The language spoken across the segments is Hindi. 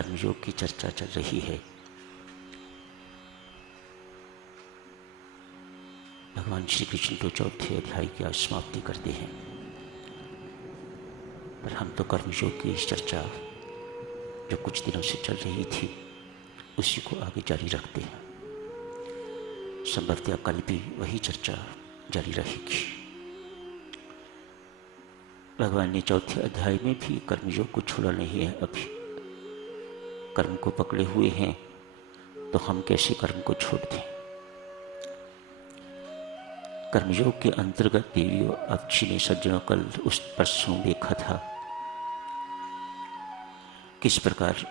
कर्मयोग की चर्चा चल रही है। भगवान श्री कृष्ण तो चौथे अध्याय की आज समाप्ति करते हैं, पर हम तो कर्मयोग की इस चर्चा जो कुछ दिनों से चल रही थी उसी को आगे जारी रखते हैं। संभवतः कल भी वही चर्चा जारी रहेगी। भगवान ने चौथे अध्याय में भी कर्मयोग को छोड़ा नहीं है। अभी कर्म को पकड़े हुए हैं तो हम कैसे कर्म को छोड़ दें। कर्मयोग के अंतर्गत देवियों अच्छी ने सज्जनों कल उस परसों देखा था किस प्रकार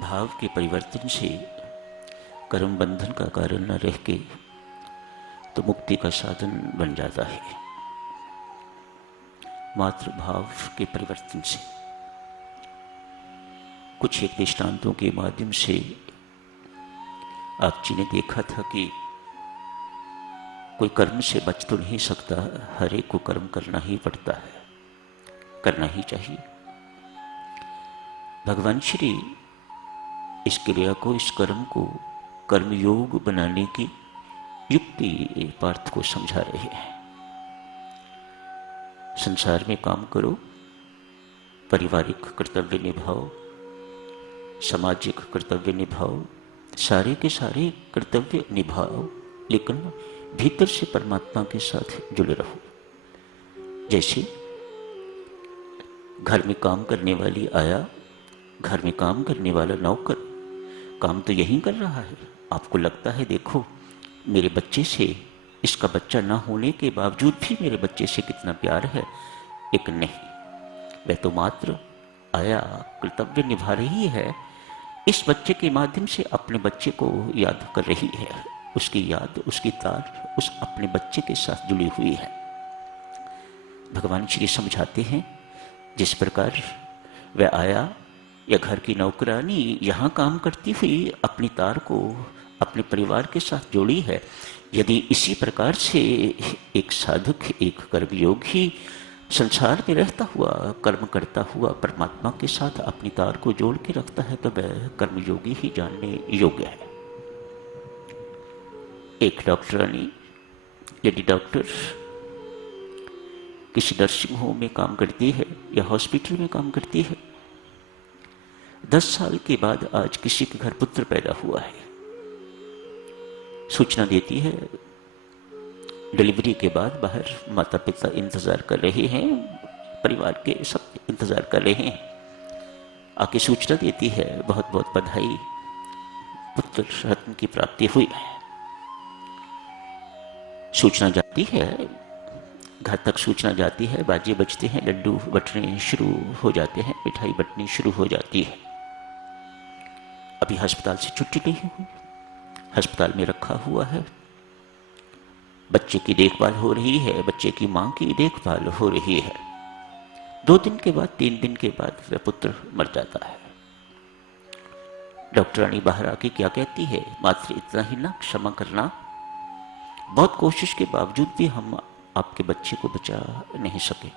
भाव के परिवर्तन से कर्म बंधन का कारण न रह के तो मुक्ति का साधन बन जाता है, मात्र भाव के परिवर्तन से। कुछ एक दृष्टांतों के माध्यम से आप जी ने देखा था कि कोई कर्म से बच तो नहीं सकता, हर एक को कर्म करना ही पड़ता है, करना ही चाहिए। भगवान श्री इस क्रिया को, इस कर्म को कर्मयोग बनाने की युक्ति पार्थ को समझा रहे हैं। संसार में काम करो, पारिवारिक कर्तव्य निभाओ, सामाजिक कर्तव्य निभाओ, सारे के सारे कर्तव्य निभाओ, लेकिन भीतर से परमात्मा के साथ जुड़े रहो। जैसे घर में काम करने वाली आया, घर में काम करने वाला नौकर काम तो यही कर रहा है। आपको लगता है देखो मेरे बच्चे से, इसका बच्चा ना होने के बावजूद भी मेरे बच्चे से कितना प्यार है, लेकिन नहीं, वह तो मात्र आया, कर्तव्य निभा रही है, इस बच्चे के माध्यम से अपने बच्चे को याद कर रही है। उसकी याद, उसकी तार उस अपने बच्चे के साथ जुड़ी हुई है। भगवान श्री समझाते हैं जिस प्रकार वह आया या घर की नौकरानी यहाँ काम करती हुई अपनी तार को अपने परिवार के साथ जोड़ी है, यदि इसी प्रकार से एक साधक, एक कर्मयोगी संसार में रहता हुआ, कर्म करता हुआ परमात्मा के साथ अपनी तार को जोड़ के रखता है तो वह कर्मयोगी ही जानने योग्य है। एक डॉक्टरानी, लेडी डॉक्टर किसी नर्सिंग होम में काम करती है या हॉस्पिटल में काम करती है। 10 साल के बाद आज किसी के घर पुत्र पैदा हुआ है। सूचना देती है, डिलीवरी के बाद बाहर माता पिता इंतजार कर रहे हैं, परिवार के सब इंतजार कर रहे हैं। आके सूचना देती है, बहुत बहुत बधाई, पुत्र रत्न की प्राप्ति हुई है। सूचना जाती है, घर तक सूचना जाती है, बाजे बजते हैं, लड्डू बटने शुरू हो जाते हैं, मिठाई बटनी शुरू हो जाती है। अभी अस्पताल से छुट्टी नहीं हुई, अस्पताल में रखा हुआ है, बच्चे की देखभाल हो रही है, बच्चे की मां की देखभाल हो रही है। 2 दिन के बाद, 3 दिन के बाद वह पुत्र मर जाता है। डॉक्टरानी बाहर आके क्या कहती है, मात्र इतना ही ना, क्षमा करना, बहुत कोशिश के बावजूद भी हम आपके बच्चे को बचा नहीं सके।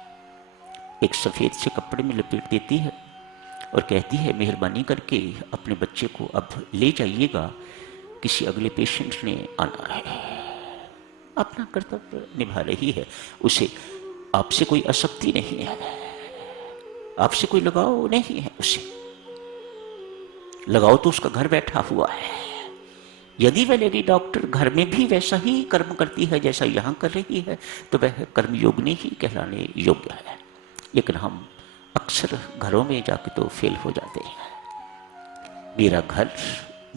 एक सफेद से कपड़े में लपेट देती है और कहती है, मेहरबानी करके अपने बच्चे को अब ले जाइएगा, किसी अगले पेशेंट ने आना है। अपना कर्तव्य निभा रही है, उसे आपसे कोई आसक्ति नहीं है, आपसे कोई लगाव नहीं है। उसे लगाव तो उसका घर बैठा हुआ है। यदि वह लेडी डॉक्टर घर में भी वैसा ही कर्म करती है जैसा यहां कर रही है तो वह कर्मयोगिनी ही कहलाने योग्य है। लेकिन हम अक्सर घरों में जाके तो फेल हो जाते हैं। मेरा घर,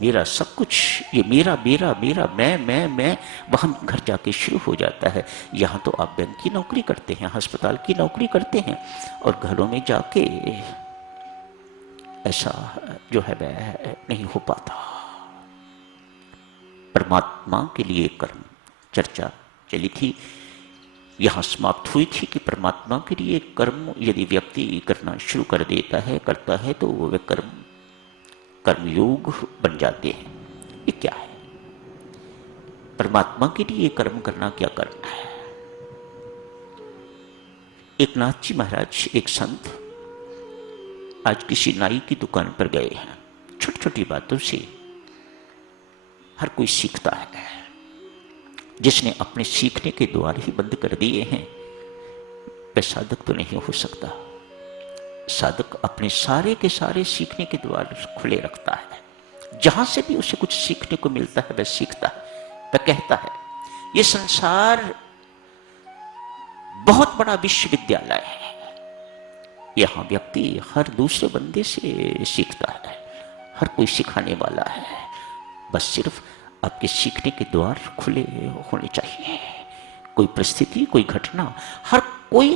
मेरा सब कुछ, ये मेरा मेरा मेरा, मैं, वहां घर जाके शुरू हो जाता है। यहाँ तो आप बैंक की नौकरी करते हैं, अस्पताल की नौकरी करते हैं, और घरों में जाके ऐसा जो है वह नहीं हो पाता। परमात्मा के लिए कर्म चर्चा चली थी, यहां समाप्त हुई थी कि परमात्मा के लिए कर्म यदि व्यक्ति करना शुरू कर देता है, करता है, तो वह कर्म कर्मयोग बन जाते हैं। ये क्या है? परमात्मा के लिए कर्म करना क्या करना है? एक नाथ जी महाराज, एक संत, आज किसी नाई की दुकान पर गए हैं, छोटी छोटी बातों से हर कोई सीखता है। जिसने अपने सीखने के द्वार ही बंद कर दिए हैं वह साधक तो नहीं हो सकता। साधक अपने सारे के सारे सीखने के द्वार खुले रखता है। जहां से भी उसे कुछ सीखने को मिलता है वह सीखता है। वह कहता है ये संसार बहुत बड़ा विश्वविद्यालय है, यहां व्यक्ति हर दूसरे बंदे से सीखता है, हर कोई सिखाने वाला है। बस सिर्फ आपके सीखने के द्वार खुले होने चाहिए। कोई परिस्थिति, कोई घटना, हर कोई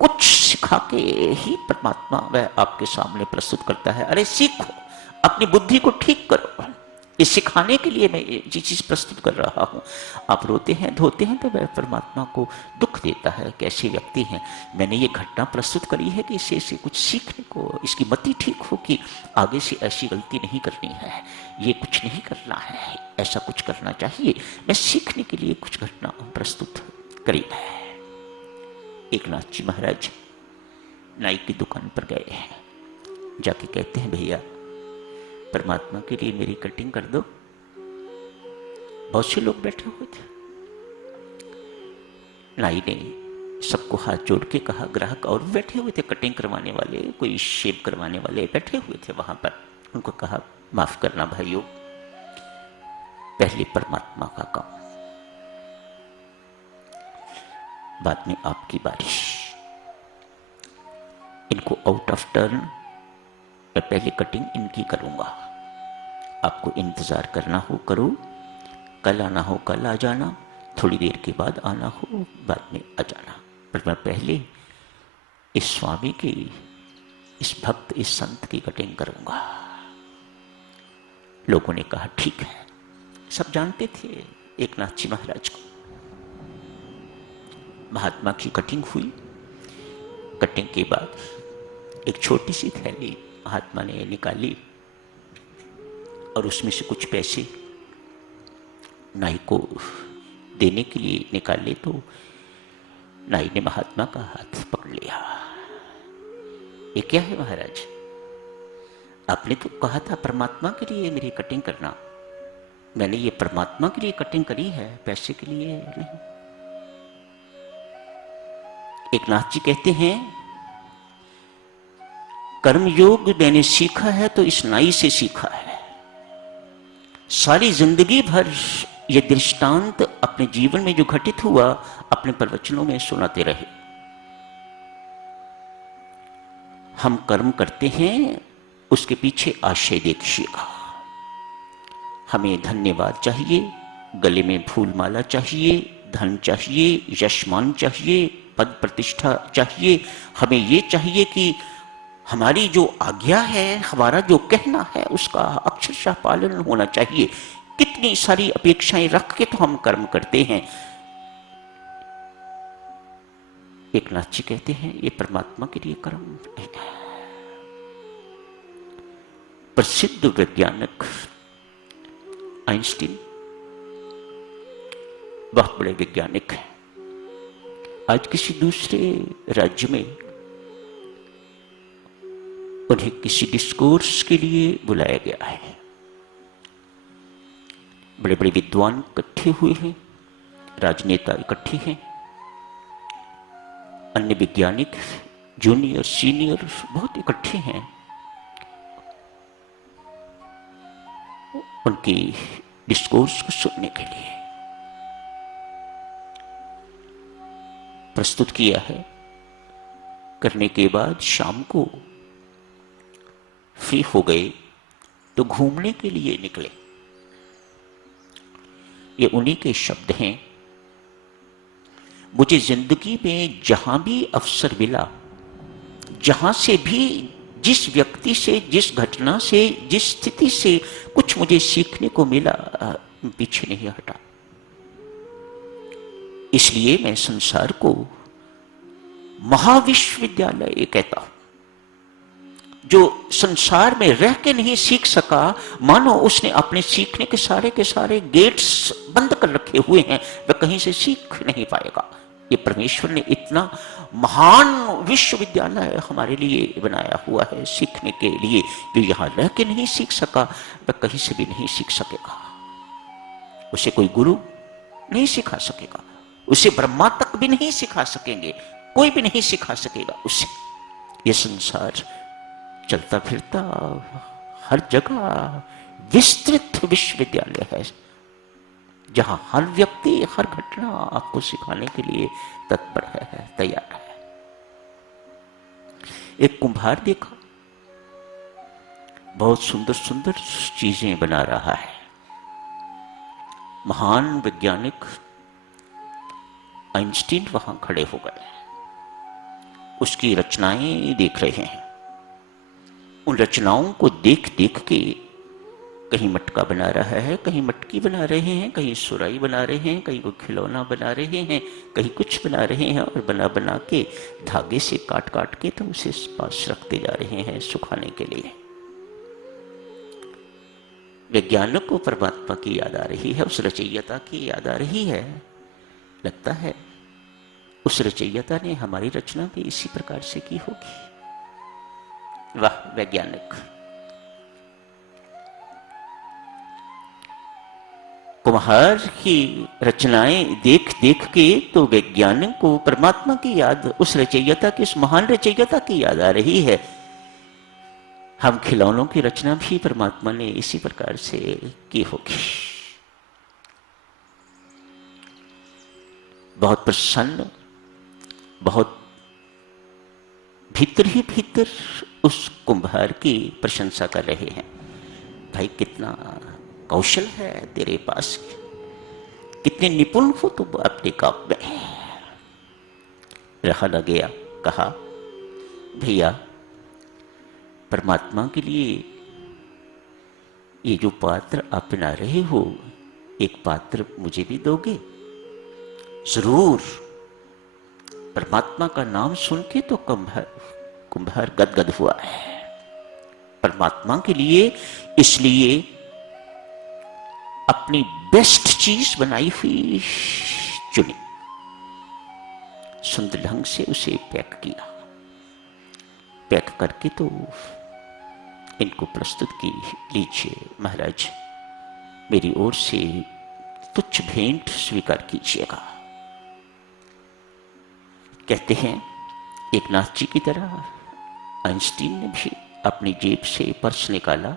कुछ सिखा के ही परमात्मा वह आपके सामने प्रस्तुत करता है। अरे सीखो, अपनी बुद्धि को ठीक करो, इस सिखाने के लिए मैं ये चीज प्रस्तुत कर रहा हूं। आप रोते हैं, धोते हैं तो वह परमात्मा को दुख देता है। कैसे व्यक्ति हैं, मैंने ये घटना प्रस्तुत करी है कि इससे कुछ सीखने को, इसकी मति ठीक हो कि आगे से ऐसी गलती नहीं करनी है, ये कुछ नहीं करना है, ऐसा कुछ करना चाहिए। मैं सीखने के लिए कुछ घटना प्रस्तुत करी है। एक नाथ जी महाराज नाई की दुकान पर गए हैं, जाके कहते हैं भैया परमात्मा के लिए मेरी कटिंग कर दो। बहुत से लोग बैठे हुए थे। नाई ने सबको हाथ जोड़ के कहा, ग्राहक और बैठे हुए थे, कटिंग करवाने वाले, कोई शेव करवाने वाले बैठे हुए थे वहां पर। उनको कहा माफ करना भाइयों, पहले परमात्मा का काम, बाद में आपकी बारिश। इनको आउट ऑफ टर्न, मैं पहले कटिंग इनकी करूंगा। आपको इंतजार करना हो करो, कल आना हो कल आ जाना, थोड़ी देर के बाद आना हो बाद में आ जाना, पर मैं पहले इस स्वामी की, इस भक्त, इस संत की कटिंग करूंगा। लोगों ने कहा ठीक है। सब जानते थे एक नाथ जी महाराज को। महात्मा की कटिंग हुई। कटिंग के बाद एक छोटी सी थैली महात्मा ने निकाली और उसमें से कुछ पैसे नाई को देने के लिए निकाले तो नाई ने महात्मा का हाथ पकड़ लिया। ये क्या है महाराज, आपने तो कहा था परमात्मा के लिए मेरी कटिंग करना। मैंने ये परमात्मा के लिए कटिंग करी है, पैसे के लिए नहीं। एक नाथ जी कहते हैं कर्मयोग मैंने सीखा है तो इस नाई से सीखा है। सारी जिंदगी भर ये दृष्टांत अपने जीवन में जो घटित हुआ अपने प्रवचनों में सुनाते रहे। हम कर्म करते हैं, उसके पीछे आशय देखिएगा। हमें धन्यवाद चाहिए, गले में फूल माला चाहिए, धन चाहिए, यशमान चाहिए, पद प्रतिष्ठा चाहिए। हमें ये चाहिए कि हमारी जो आज्ञा है, हमारा जो कहना है, उसका अक्षरशः पालन होना चाहिए। कितनी सारी अपेक्षाएं रख के तो हम कर्म करते हैं। एक नाथ जी कहते हैं ये परमात्मा के लिए कर्म है। प्रसिद्ध वैज्ञानिक आइंस्टीन बहुत बड़े वैज्ञानिक हैं। आज किसी दूसरे राज्य में उन्हें किसी डिस्कोर्स के लिए बुलाया गया है। बड़े बड़े विद्वान इकट्ठे हुए हैं, राजनेता इकट्ठे हैं, अन्य वैज्ञानिक जूनियर सीनियर बहुत इकट्ठे हैं। उनकी डिस्कोर्स को सुनने के लिए प्रस्तुत किया है। करने के बाद शाम को फ्री हो गए तो घूमने के लिए निकले। ये उन्हीं के शब्द हैं। मुझे जिंदगी में जहां भी अवसर मिला, जहां से भी, जिस व्यक्ति से, जिस घटना से, जिस स्थिति से कुछ मुझे सीखने को मिला, पीछे नहीं हटा। इसलिए मैं संसार को महाविश्वविद्यालय कहता हूं। जो संसार में रह के नहीं सीख सका, मानो उसने अपने सीखने के सारे गेट्स बंद कर रखे हुए हैं, वह कहीं से सीख नहीं पाएगा। ये परमेश्वर ने इतना महान विश्वविद्यालय हमारे लिए बनाया हुआ है सीखने के लिए, जो यहां रह के नहीं सीख सका वह कहीं से भी नहीं सीख सकेगा। उसे कोई गुरु नहीं सिखा सकेगा, उसे ब्रह्मा तक भी नहीं सिखा सकेंगे, कोई भी नहीं सिखा सकेगा उसे। ये संसार चलता फिरता हर जगह विस्तृत विश्वविद्यालय है, जहां हर व्यक्ति हर घटना आपको सिखाने के लिए तत्पर है, तैयार है। एक कुम्हार देखा, बहुत सुंदर सुंदर चीजें बना रहा है। महान वैज्ञानिक आइंस्टीन वहां खड़े हो गए, उसकी रचनाएं देख रहे हैं। उन रचनाओं को देख देख के कहीं मटका बना रहा है, कहीं मटकी बना रहे हैं, कहीं सुराई बना रहे हैं, कहीं को खिलौना बना रहे हैं, कहीं कुछ बना रहे हैं, और बना बना के धागे से काट काट के तो उसे पास रखते जा रहे हैं सुखाने के लिए। वैज्ञानिक को परमात्मा की याद आ रही है, उस रचयिता की याद आ रही है। लगता है उस रचयिता ने हमारी रचना भी इसी प्रकार से की होगी। वाह वैज्ञानिक! कुम्हार की रचनाएं देख देख के तो वैज्ञानिक को परमात्मा की याद, उस रचयिता की, उस महान रचयिता की याद आ रही है। हम खिलौनों की रचना भी परमात्मा ने इसी प्रकार से की होगी। बहुत प्रसन्न, बहुत भीतर ही भीतर उस कुम्हार की प्रशंसा कर रहे हैं। भाई कितना कौशल है तेरे पास, कितने निपुण हो तुम अपने काम में। रहा न गया, कहा भैया परमात्मा के लिए ये जो पात्र आप बना रहे हो, एक पात्र मुझे भी दोगे? जरूर। परमात्मा का नाम सुन के तो कुम्हार गदगद हुआ है। परमात्मा के लिए इसलिए अपनी बेस्ट चीज बनाई हुई चुनी, सुंदर ढंग से उसे पैक किया। पैक करके तो इनको प्रस्तुत की, लीजिए महाराज, मेरी ओर से तुच्छ भेंट स्वीकार कीजिएगा। कहते हैं एक नाथ जी की तरह आइंस्टीन ने भी अपनी जेब से पर्स निकाला,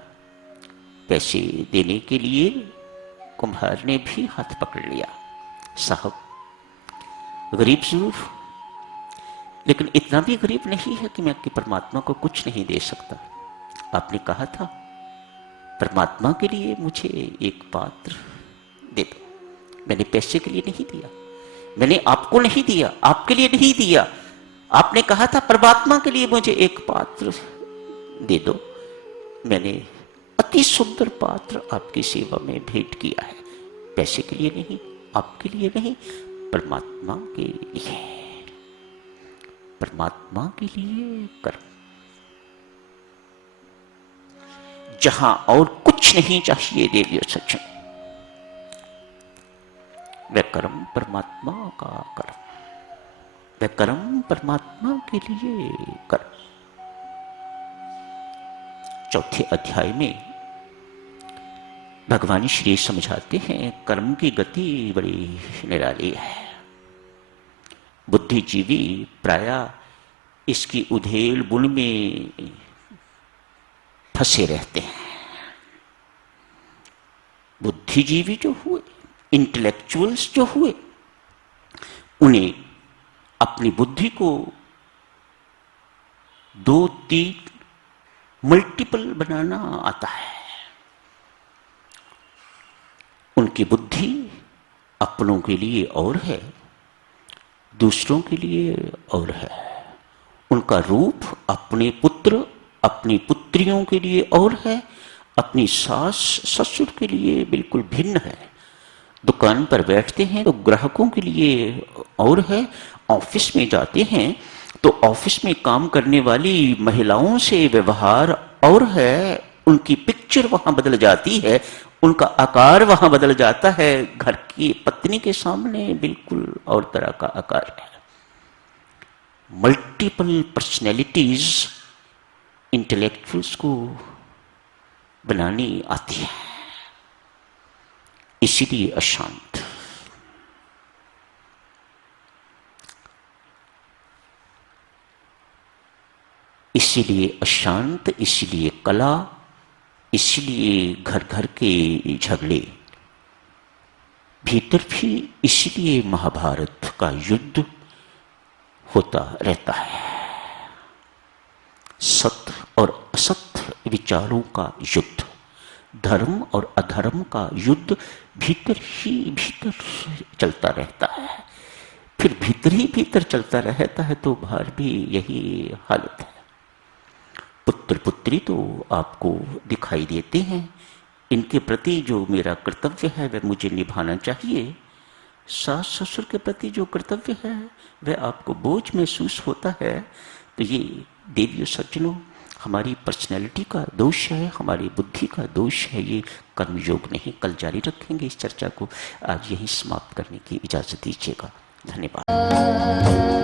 पैसे देने के लिए कुम्हार ने भी हाथ पकड़ लिया। साहब गरीब जरूर, लेकिन इतना भी गरीब नहीं है कि मैं आपकी परमात्मा को कुछ नहीं दे सकता। आपने कहा था परमात्मा के लिए मुझे एक पात्र दे दो। मैंने पैसे के लिए नहीं दिया, मैंने आपको नहीं दिया, आपके लिए नहीं दिया। आपने कहा था परमात्मा के लिए मुझे एक पात्र दे दो। मैंने अति सुंदर पात्र आपकी सेवा में भेंट किया है, पैसे के लिए नहीं, आपके लिए नहीं, परमात्मा के लिए। परमात्मा के लिए कर्म, जहां और कुछ नहीं चाहिए देवियों सज्जन, वह कर्म परमात्मा का कर्म, वह कर्म परमात्मा के लिए कर्म। चौथे अध्याय में भगवान श्री समझाते हैं कर्म की गति बड़ी निराली है। बुद्धिजीवी प्रायः इसकी उधेड़ बुन में फंसे रहते हैं। बुद्धिजीवी जो हुए, इंटेलेक्चुअल्स जो हुए, उन्हें अपनी बुद्धि को 2-3 मल्टीपल बनाना आता है। उनकी बुद्धि अपनों के लिए और है, दूसरों के लिए और है। उनका रूप अपने पुत्र अपनी पुत्रियों के लिए और है, अपनी सास ससुर के लिए बिल्कुल भिन्न है। दुकान पर बैठते हैं तो ग्राहकों के लिए और है, ऑफिस में जाते हैं तो ऑफिस में काम करने वाली महिलाओं से व्यवहार और है, उनकी पिक्चर वहां बदल जाती है, उनका आकार वहां बदल जाता है। घर की पत्नी के सामने बिल्कुल और तरह का आकार है। मल्टीपल पर्सनैलिटीज इंटेलेक्चुअल्स को बनानी आती है, इसीलिए अशांत। इसीलिए अशांत, इसीलिए कला, इसलिए घर घर के झगड़े, भीतर भी इसलिए महाभारत का युद्ध होता रहता है। सत्य और असत्य विचारों का युद्ध, धर्म और अधर्म का युद्ध भीतर ही भीतर चलता रहता है। फिर भीतर ही भीतर चलता रहता है तो बाहर भी यही हालत है। पुत्र पुत्री तो आपको दिखाई देते हैं, इनके प्रति जो मेरा कर्तव्य है वह मुझे निभाना चाहिए। सास ससुर के प्रति जो कर्तव्य है वह आपको बोझ महसूस होता है। तो ये देवियों सज्जनों, हमारी पर्सनैलिटी का दोष है, हमारी बुद्धि का दोष है, ये कर्मयोग नहीं। कल जारी रखेंगे इस चर्चा को, आज यही समाप्त करने की इजाजत दीजिएगा। धन्यवाद।